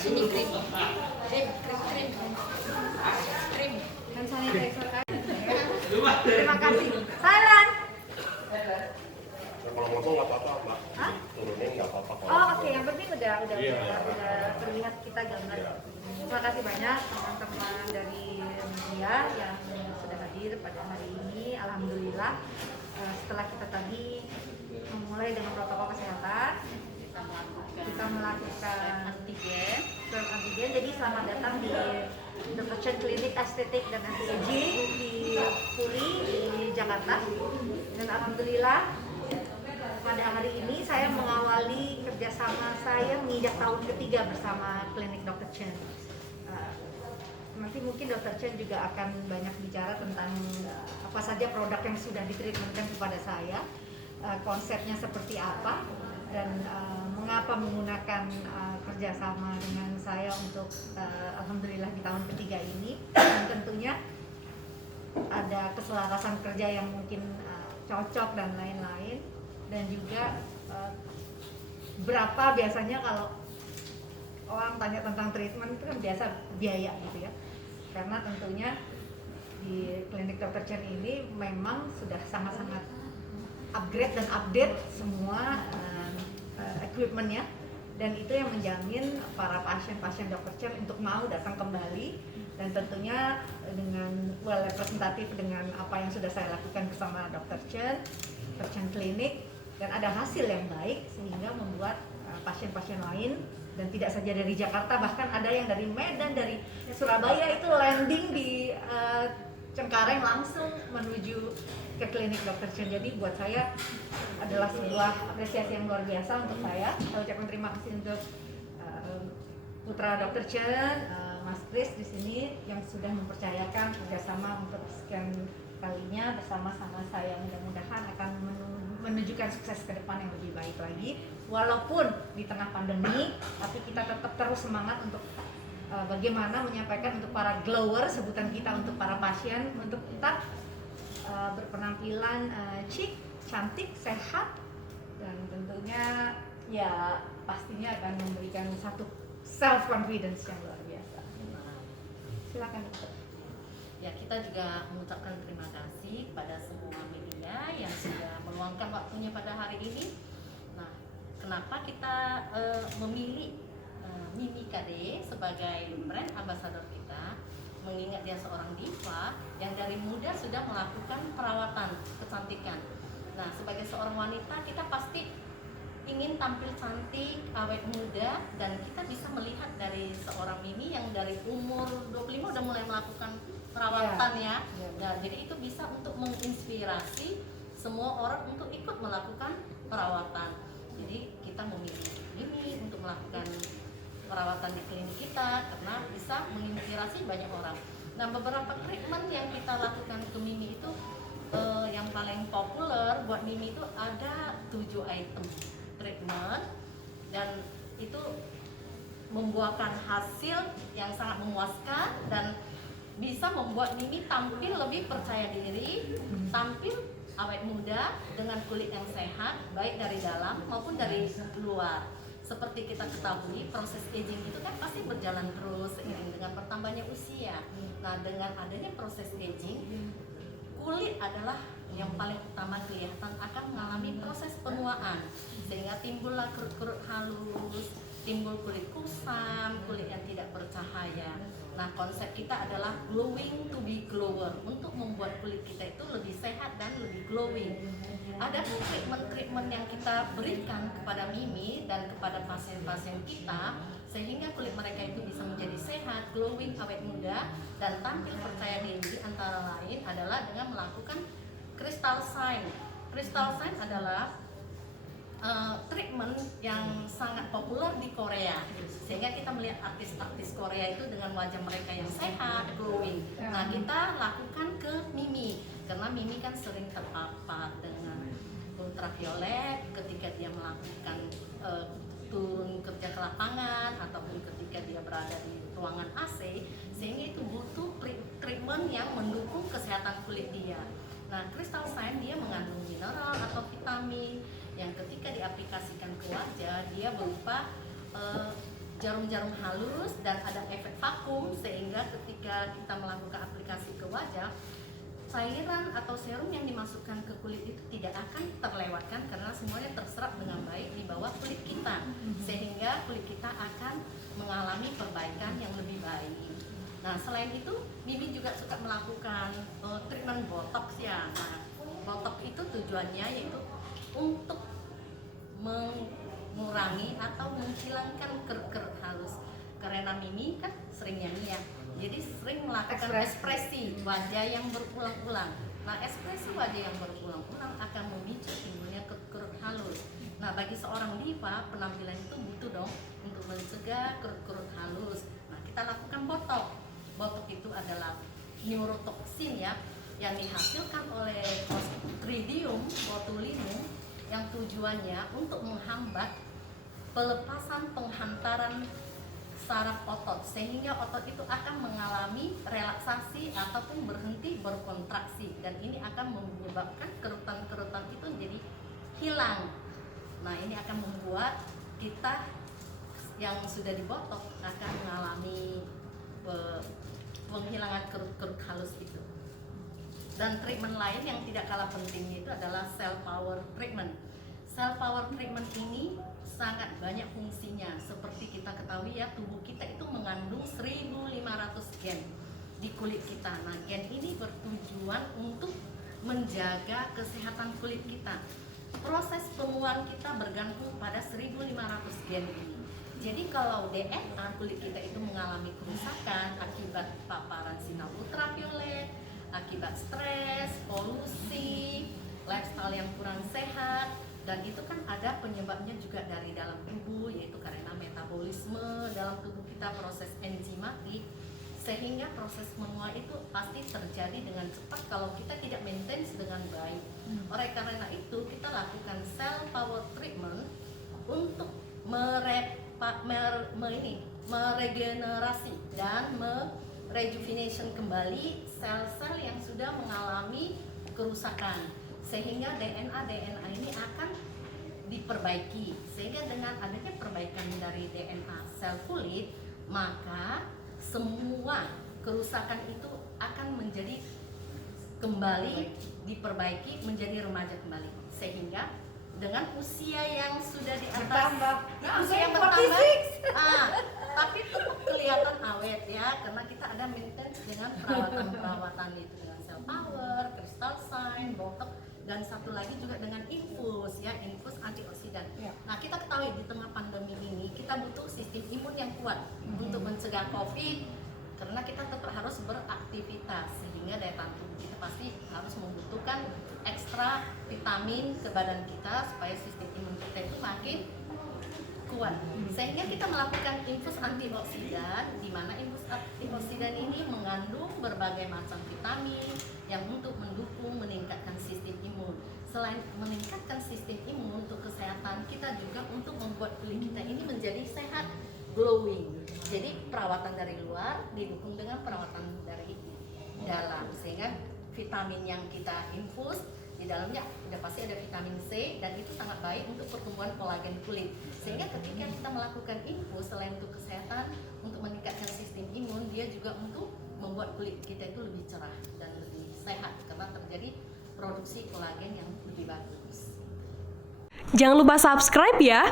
Sini krim. Krim. Dan sanitizer kan. Terima kasih. Silent. Kalau ngomong nggak apa-apa, Mbak. Hah? Turunin nggak apa-apa. Oh, oke. Yang penting udah Iya. terlihat kita gambar. Terima kasih banyak teman-teman dari media yang sudah hadir pada hari ini. Alhamdulillah, setelah kita tadi memulai dengan protokol kesehatan, kita melakukan swab antigen. Jadi selamat datang di Dr. Chen Klinik Estetik dan Anti-Aging di Puri di Jakarta. Dan alhamdulillah pada hari ini saya mengawali kerjasama saya menginjak tahun ketiga bersama klinik Dr. Chen. Nanti mungkin Dr. Chen juga akan banyak bicara tentang apa saja produk yang sudah ditreatmentkan kepada saya, konsepnya seperti apa, dan mengapa menggunakan kerjasama dengan saya untuk alhamdulillah di tahun ketiga ini. Dan tentunya ada keselarasan kerja yang mungkin cocok dan lain-lain, dan juga berapa biasanya kalau orang tanya tentang treatment itu kan biasa biaya gitu ya, karena tentunya di klinik Dr. Chen ini memang sudah sangat-sangat upgrade dan update semua equipmentnya, dan itu yang menjamin para pasien-pasien Dr. Chen untuk mau datang kembali, dan tentunya dengan well representatif dengan apa yang sudah saya lakukan bersama Dr. Chen Klinik, dan ada hasil yang baik sehingga membuat pasien-pasien lain, dan tidak saja dari Jakarta, bahkan ada yang dari Medan, dari Surabaya itu landing di Cengkareng langsung menuju ke klinik Dr. Chen. Jadi buat saya adalah sebuah apresiasi yang luar biasa untuk saya. Saya ucapkan terima kasih untuk putra Dr. Chen, Mas Kris di sini yang sudah mempercayakan kerjasama untuk sekian kalinya bersama-sama saya. Mudah-mudahan akan menunjukkan sukses ke depan yang lebih baik lagi, walaupun di tengah pandemi, tapi kita tetap terus semangat untuk bagaimana menyampaikan untuk para glower, sebutan kita untuk para pasien, untuk tetap berpenampilan chic, cantik, sehat, dan tentunya ya pastinya akan memberikan satu self confidence yang luar biasa. Silakan dokter. Ya, kita juga mengucapkan terima kasih pada semua media yang sudah meluangkan waktunya pada hari ini. Nah, kenapa kita memilih Mimi KD sebagai brand ambassador kita? Mengingat dia seorang diva yang dari muda sudah melakukan perawatan kecantikan. Nah, sebagai seorang wanita kita pasti ingin tampil cantik, awet muda, dan kita bisa melihat dari seorang Mimi yang dari umur 25 udah mulai melakukan perawatan ya. Nah, jadi itu bisa untuk menginspirasi semua orang untuk ikut melakukan perawatan. Jadi kita memilih ini untuk melakukan perawatan di klinik kita karena bisa menginspirasi banyak orang. Nah, beberapa treatment yang kita lakukan ke Mimi itu yang paling populer buat Mimi itu ada 7 item treatment, dan itu membuahkan hasil yang sangat memuaskan dan bisa membuat Mimi tampil lebih percaya diri, tampil awet muda dengan kulit yang sehat, baik dari dalam maupun dari luar. Seperti kita ketahui, proses aging itu kan pasti berjalan terus seiring dengan bertambahnya usia. Nah, dengan adanya proses aging, kulit adalah yang paling utama kelihatan akan mengalami proses penuaan, sehingga timbullah kerut-kerut halus, timbul kulit kusam, kulit yang tidak bercahaya. Nah, konsep kita adalah glowing to be glower, untuk membuat kulit kita itu lebih sehat dan lebih glowing. Ada treatment-treatment yang kita berikan kepada Mimi dan kepada pasien-pasien kita, sehingga kulit mereka itu bisa menjadi sehat, glowing, awet muda, dan tampil percaya diri. Antara lain adalah dengan melakukan crystal shine. Crystal shine adalah treatment yang sangat populer di Korea, sehingga kita melihat artis-artis Korea itu dengan wajah mereka yang sehat, glowing. Nah, kita lakukan ke Mimi karena Mimi kan sering terpapar dengan ultraviolet ketika dia melakukan turun kerja ke lapangan ataupun ketika dia berada di ruangan AC, sehingga itu butuh treatment yang mendukung kesehatan kulit dia. Nah, crystal shine dia mengandung mineral atau vitamin yang ketika diaplikasikan ke wajah dia berupa jarum-jarum halus dan ada efek vakum, sehingga ketika kita melakukan aplikasi ke wajah, cairan atau serum yang dimasukkan ke kulit itu tidak akan terlewatkan karena semuanya terserap dengan baik di bawah kulit kita, sehingga kulit kita akan mengalami perbaikan yang lebih baik. Nah, selain itu Mimi juga suka melakukan treatment botox ya. Nah, botox itu tujuannya yaitu untuk mengurangi atau menghilangkan keruk-keruk halus. Karena Mimi kan sering nyanyi ya, jadi sering melakukan ekspresi wajah yang berulang-ulang. Nah, ekspresi wajah yang berulang-ulang akan memicu timbulnya keruk-keruk halus. Nah, bagi seorang diva, penampilan itu butuh dong untuk mencegah keruk-keruk halus. Nah, kita lakukan botox. Botox itu adalah neurotoksin ya, yang dihasilkan oleh Clostridium botulinum, yang tujuannya untuk menghambat pelepasan penghantaran saraf otot, sehingga otot itu akan mengalami relaksasi ataupun berhenti berkontraksi, dan ini akan menyebabkan kerutan-kerutan itu jadi hilang. Nah, ini akan membuat kita yang sudah dibotok akan mengalami penghilangan keruk-keruk halus itu. Dan treatment lain yang tidak kalah penting itu adalah cell power treatment. Cell power treatment ini sangat banyak fungsinya. Seperti kita ketahui ya, tubuh kita itu mengandung 1.500 gen di kulit kita. Nah, gen ini bertujuan untuk menjaga kesehatan kulit kita. Proses pemulihan kita bergantung pada 1.500 gen ini. Jadi kalau DNA kulit kita itu mengalami kerusakan akibat paparan sinar ultraviolet, akibat stres, polusi, lifestyle yang kurang sehat, dan itu kan ada penyebabnya juga dari dalam tubuh, yaitu karena metabolisme dalam tubuh kita, proses enzimatik, sehingga proses menguap itu pasti terjadi dengan cepat kalau kita tidak maintain dengan baik. Oleh karena itu kita lakukan cell power treatment untuk meregenerasi dan merejuvenation kembali sel-sel yang sudah mengalami kerusakan, sehingga DNA ini akan diperbaiki. Sehingga dengan adanya perbaikan dari DNA sel kulit, maka semua kerusakan itu akan menjadi kembali diperbaiki menjadi remaja kembali, sehingga dengan usia yang sudah di atas usia yang bertambah, tapi tetap kelihatan awet ya, karena kita ada maintain dengan perawatan itu dengan cell power, crystal sign, botox, dan satu lagi juga dengan infus ya, infus antioksidan. Nah, kita ketahui di tengah pandemi ini kita butuh sistem imun yang kuat untuk mencegah COVID, karena kita tetap harus beraktivitas, sehingga daya tahan tubuh kita pasti harus membutuhkan ekstra vitamin ke badan kita supaya sistem imun kita itu makin kuat. Sehingga kita melakukan infus antioksidan, di mana infus antioksidan ini mengandung berbagai macam vitamin yang untuk mendukung meningkatkan sistem imun. Selain meningkatkan sistem imun untuk kesehatan, kita juga untuk membuat kulit kita ini menjadi sehat, glowing. Jadi perawatan dari luar didukung dengan perawatan dari dalam, sehingga vitamin yang kita infus di dalamnya udah pasti ada vitamin C, dan itu sangat baik untuk pertumbuhan kolagen kulit. Sehingga ketika kita melakukan infus, selain untuk kesehatan, untuk meningkatkan sistem imun, dia juga untuk membuat kulit kita itu lebih cerah dan lebih sehat, karena terjadi produksi kolagen yang lebih bagus. Jangan lupa subscribe ya.